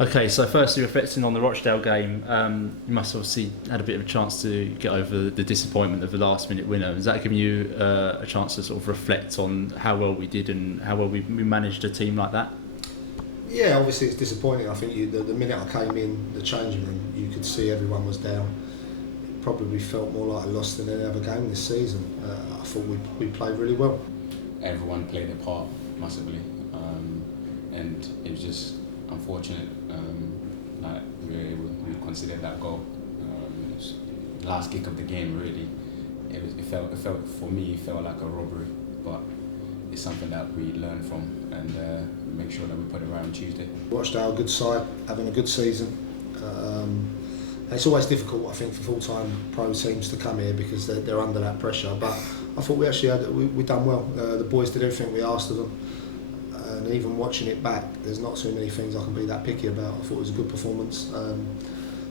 Okay, so firstly, reflecting on the Rochdale game, you must obviously had a bit of a chance to get over the disappointment of the last-minute winner. Has that given you a chance to sort of reflect on how well we did and how well we managed a team like that? Yeah, obviously it's disappointing. I think the minute I came in the changing room, you could see everyone was down. It probably felt more like a loss than any other game this season. I thought we played really well. Everyone played their part massively, and it was just unfortunate. Like we considered that goal. It was the last kick of the game. Really, it felt for me. It felt like a robbery, but it's something that we learn from and make sure that we put it right on Tuesday. Rochdale, good side, having a good season. It's always difficult, I think, for full-time pro teams to come here because they're under that pressure. But I thought we actually we done well. The boys did everything we asked of them. And even watching it back, there's not too many things I can be that picky about. I thought it was a good performance.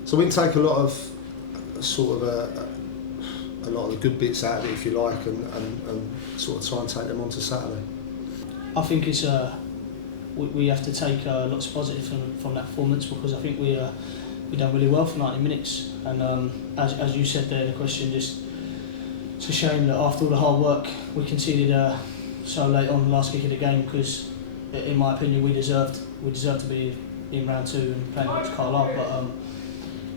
So we can take a lot of a lot of the good bits out of it, if you like, and sort of try and take them on to Saturday. I think it's we have to take lots of positives from that performance because I think we done really well for 90 minutes. And as you said there, the question just it's a shame that after all the hard work we conceded so late on the last kick of the game because. In my opinion, we deserved to be in round 2 and playing against Carlisle.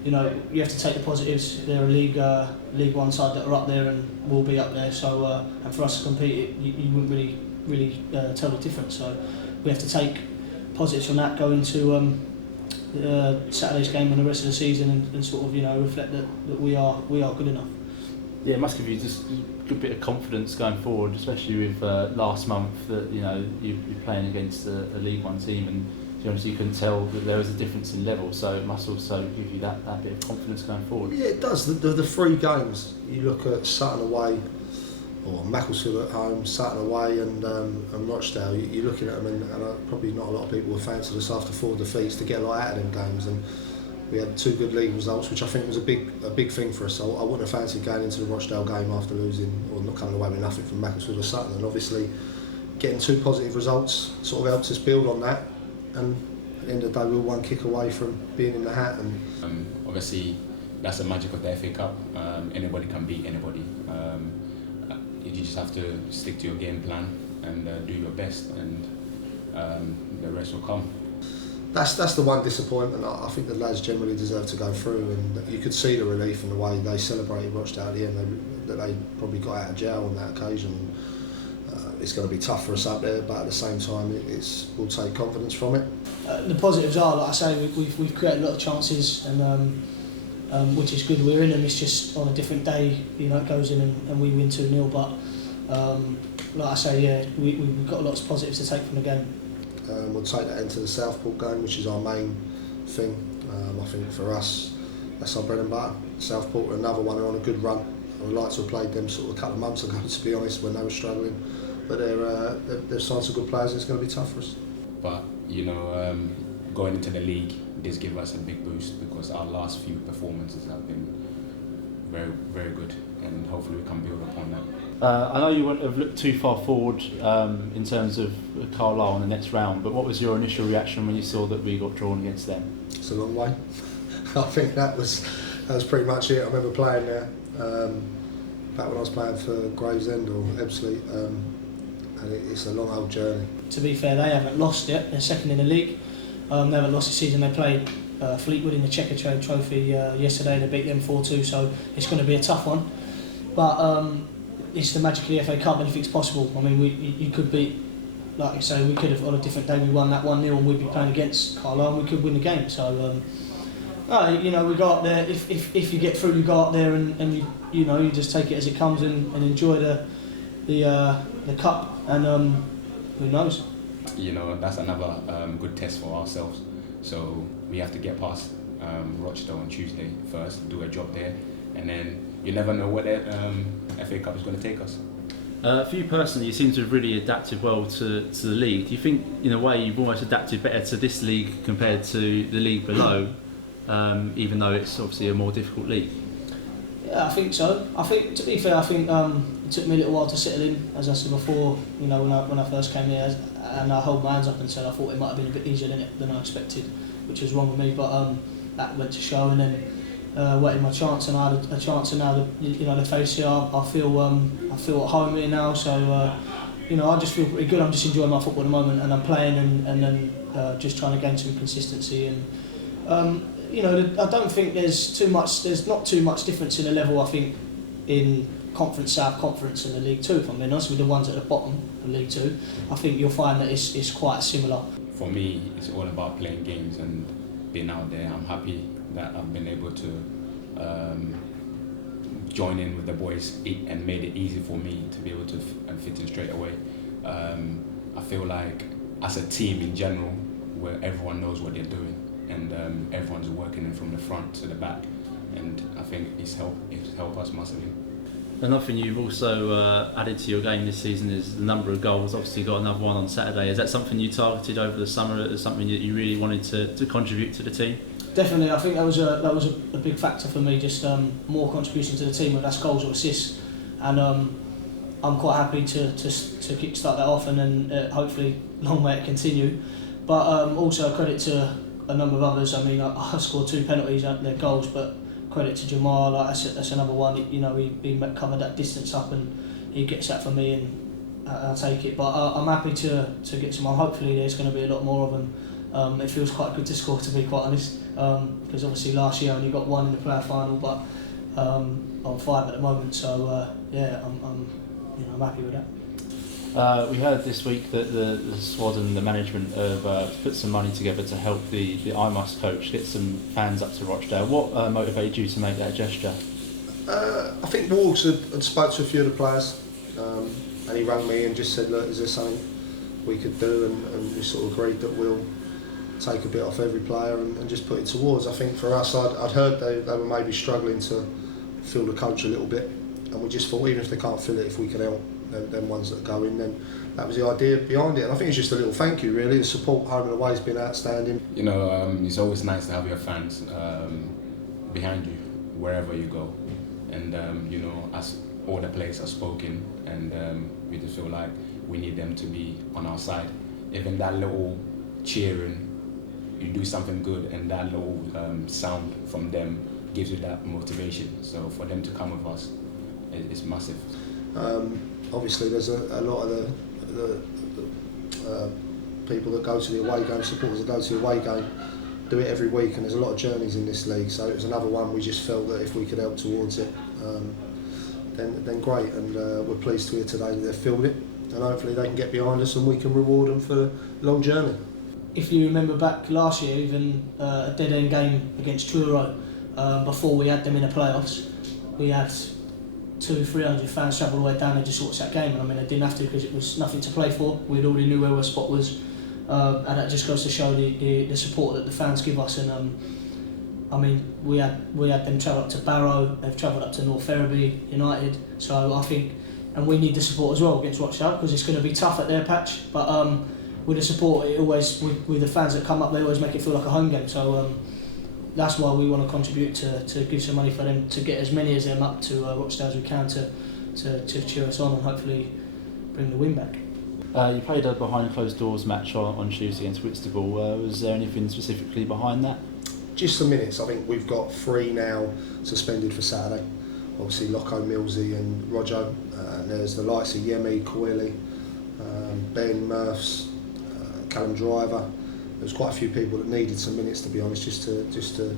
But you have to take the positives. They're a League One side that are up there and will be up there. So and for us to compete, you wouldn't really tell the difference. So we have to take positives from that, go into Saturday's game and the rest of the season, and sort of reflect that we are good enough. Yeah, it must give you just a good bit of confidence going forward, especially with last month that you're playing against a League One team, and obviously you can tell that there was a difference in level. So it must also give you that bit of confidence going forward. Yeah, it does. The 3 games you look at Sutton away, or Macclesfield at home, Sutton away, and Rochdale. You're looking at them, and probably not a lot of people would fancy us after 4 defeats to get a lot out of them games. And we had 2 good league results, which I think was a big thing for us. So I wouldn't have fancied going into the Rochdale game after losing or not coming away with nothing from Macclesfield or Sutton. And obviously, getting 2 positive results sort of helps us build on that. And at the end of the day, we were 1 kick away from being in the hat. And obviously, that's the magic of the FA Cup. Anybody can beat anybody. You just have to stick to your game plan and do your best, and the rest will come. That's the one disappointment. I think the lads generally deserve to go through, and you could see the relief in the way they celebrated Rochdale at the end. That they probably got out of jail on that occasion. It's going to be tough for us up there, but at the same time, we'll take confidence from it. The positives are, like I say, we've created a lot of chances, and which is good. We're in them. It's just on a different day, it goes in and we win 2-0. But like I say, yeah, we've got lots of positives to take from the game. We'll take that into the Southport game, which is our main thing. I think for us, that's our bread and butter. Southport are another one who are on a good run. I would like to have played them sort of a couple of months ago, to be honest, when they were struggling. But they've signed some good players, and it's going to be tough for us. But going into the league, this gives us a big boost because our last few performances have been very, very good, and hopefully we can build upon that. I know you wouldn't have looked too far forward in terms of Carlisle in the next round, but what was your initial reaction when you saw that we got drawn against them? It's a long way. I think that was pretty much it. I remember playing there back when I was playing for Gravesend or Ebbsfleet, and it's a long old journey. To be fair, they haven't lost yet. They're second in the league. They haven't lost the season. They played Fleetwood in the Checker Trade Trophy yesterday. They beat them 4-2, so it's going to be a tough one. But it's the magic of the FA Cup. Anything's possible. I mean, you could beat, like you say, we could have on a different day we won that 1-0 and we'd be playing against Carlisle and we could win the game. So we go up there. If you get through, you go up there and you just take it as it comes and enjoy the cup. And who knows? That's another good test for ourselves. So we have to get past Rochdale on Tuesday first, do a job there, and then you never know what the FA Cup is going to take us. For you personally, you seem to have really adapted well to the league. Do you think, in a way, you've almost adapted better to this league compared to the league below, even though it's obviously a more difficult league? Yeah, I think so. I think, to be fair, it took me a little while to settle in, as I said before. You know, when I first came here, and I held my hands up and said I thought it might have been a bit easier than I expected, which was wrong with me. But that went to show, and then waited my chance, and I had a chance, and now the face here, I feel at home here now. So I just feel pretty good. I'm just enjoying my football at the moment, and I'm playing, and then just trying to gain some consistency. And I don't think there's not too much difference in the level, I think, in Conference South, Conference and the League Two. If I'm being honest, with the ones at the bottom of League Two, I think you'll find that it's quite similar. For me, it's all about playing games and being out there. I'm happy that I've been able to join in with the boys and made it easy for me to be able to fit in straight away. I feel like as a team in general, where everyone knows what they're doing, and everyone's working in from the front to the back, and I think it's helped us massively. Another thing you've also added to your game this season is the number of goals. Obviously, you got another one on Saturday. Is that something you targeted over the summer as something that you really wanted to contribute to the team? Definitely, I think that was a big factor for me. Just more contribution to the team, whether that's goals or assists, and I'm quite happy to kick-start that off, and then hopefully long way to continue. But also credit to a number of others. I mean, I scored 2 penalties, they're goals, but credit to Jamal. That's another one. He covered that distance up, and he gets that for me, and I'll take it. But I'm happy to get some more. Hopefully, there's going to be a lot more of them. It feels quite good to score, to be quite honest, because obviously last year I only got 1 in the player final, but I'm 5 at the moment. So I'm happy with that. We heard this week that the squad and the management have put some money together to help the I Must coach get some fans up to Rochdale. What motivated you to make that gesture? I think Wargs had spoke to a few of the players, and he rang me and just said, look, is there something we could do? And we sort of agreed that we'll take a bit off every player and just put it towards. I think for us, I'd heard they were maybe struggling to fill the coach a little bit, and we just thought even if they can't fill it, if we could help them ones that go in, then that was the idea behind it. And I think it's just a little thank you, really. The support home and away has been outstanding. It's always nice to have your fans behind you wherever you go, and as all the players are spoken, and we just feel like we need them to be on our side. Even that little cheering, you do something good, and that little sound from them gives you that motivation. So for them to come with us, it's massive. Obviously, there's a lot of the people that go to the away game, supporters that go to the away game, do it every week, and there's a lot of journeys in this league. So it was another one we just felt that if we could help towards it, then great. And we're pleased to hear today that they've filled it, and hopefully they can get behind us and we can reward them for the long journey. If you remember back last year, even a dead end game against Truro, before we had them in the playoffs, we had 200-300 fans travel all the way down and just watch that game. I mean, they didn't have to because it was nothing to play for. We already knew where our spot was, and that just goes to show the support that the fans give us. And I mean, we had them travel up to Barrow. They've travelled up to North Ferriby United. So I think, and we need the support as well against Rochdale, because it's going to be tough at their patch. But with the support, it always with the fans that come up, they always make it feel like a home game. So. That's why we want to contribute to give some money for them to get as many of them up to Rochdale as we can to cheer us on and hopefully bring the win back. You played a behind closed doors match on Tuesday against Whitstable. Was there anything specifically behind that? Just some minutes. I think we've got 3 now suspended for Saturday. Obviously Loco, Millsy and Rojo. And there's the likes of Yemi, Coyley, Ben, Murphs, Callum Driver. There's quite a few people that needed some minutes, to be honest, just to the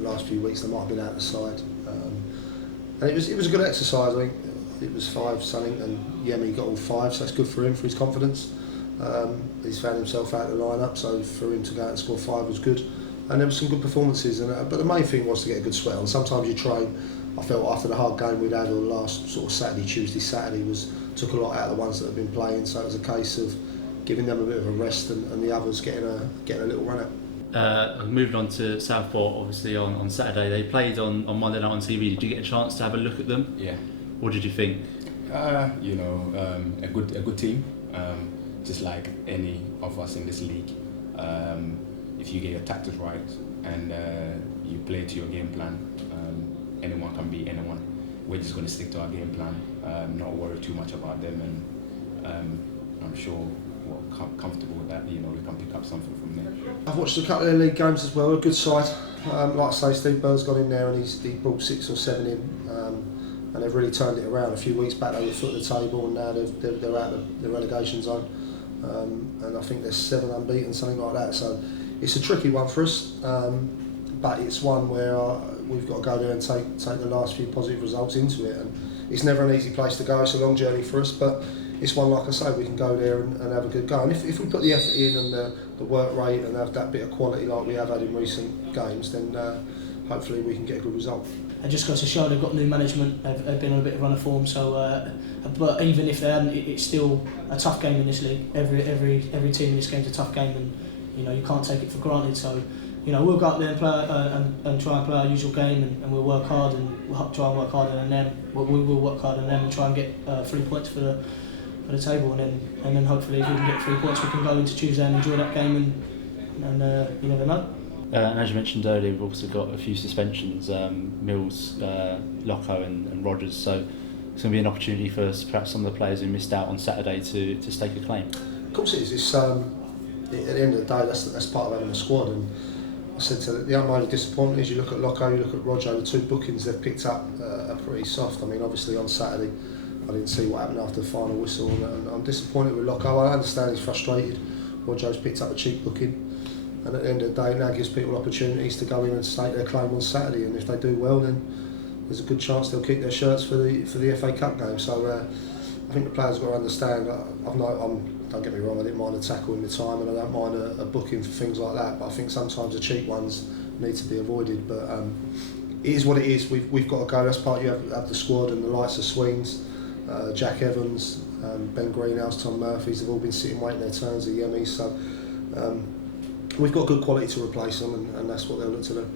last few weeks they might have been out the side. And it was a good exercise. I think it was 5 something, and Yemi got all 5, so that's good for him, for his confidence. He's found himself out of the lineup, so for him to go out and score 5 was good. And there were some good performances, but the main thing was to get a good sweat on. Sometimes you train. I felt after the hard game we'd had, or the last sort of Saturday took a lot out of the ones that have been playing. So it was a case of giving them a bit of a rest and the others getting a little run out. Moving on to Southport, obviously on Saturday, they played on Monday night on TV. Did you get a chance to have a look at them? Yeah. What did you think? A good team, just like any of us in this league. If you get your tactics right and you play to your game plan, anyone can beat anyone. we're just going to stick to our game plan, not worry too much about them, and I'm sure we're comfortable with that. You know, we can pick up something from there. I've watched a couple of league games as well. A good side. Like I say, Steve Bird's gone in there and he brought 6 or 7 in, and they've really turned it around. A few weeks back they were foot of the table, and now they're out of the relegation zone. And I think they're 7 unbeaten, something like that. So it's a tricky one for us, but it's one where we've got to go there and take the last few positive results into it. And it's never an easy place to go. It's a long journey for us, but it's one, like I say, we can go there and have a good go. And if we put the effort in and the work rate and have that bit of quality like we have had in recent games, then hopefully we can get a good result. It just goes to show they've got new management, they've been on a bit of run of form, so but even if they hadn't, it's still a tough game in this league. Every team in this game is a tough game, and you know, you can't take it for granted. So you know, we'll go up there and play and try and play our usual game, and we'll work hard and we'll try and work harder than them. We will work harder than them and try and get 3 points for the table, and then hopefully if we can get 3 points, we can go into Tuesday and enjoy that game, and you never know. And as you mentioned earlier, we've also got a few suspensions, Mills, Locko and Rogers, so it's going to be an opportunity for perhaps some of the players who missed out on Saturday to stake a claim. Of course it is. It's, at the end of the day, that's part of having a squad. And I said to the utmost disappointment is you look at Locko, you look at Roger, the 2 bookings they've picked up are pretty soft. I mean, obviously on Saturday I didn't see what happened after the final whistle, and I'm disappointed with Locko. I understand he's frustrated. Roger's picked up a cheap booking. And at the end of the day, it now gives people opportunities to go in and stake their claim on Saturday. And if they do well, then there's a good chance they'll keep their shirts for the FA Cup game. So I think the players have got to understand. Don't get me wrong, I didn't mind a tackle in the time, and I don't mind a booking for things like that. But I think sometimes the cheap ones need to be avoided. But it is what it is. We've got to go. That's part you have the squad, and the likes of Swings, Jack Evans, Ben Greenhouse, Tom Murphy's have all been sitting waiting their turns, the Yemis. So. We've got good quality to replace them, and that's what they'll look to do.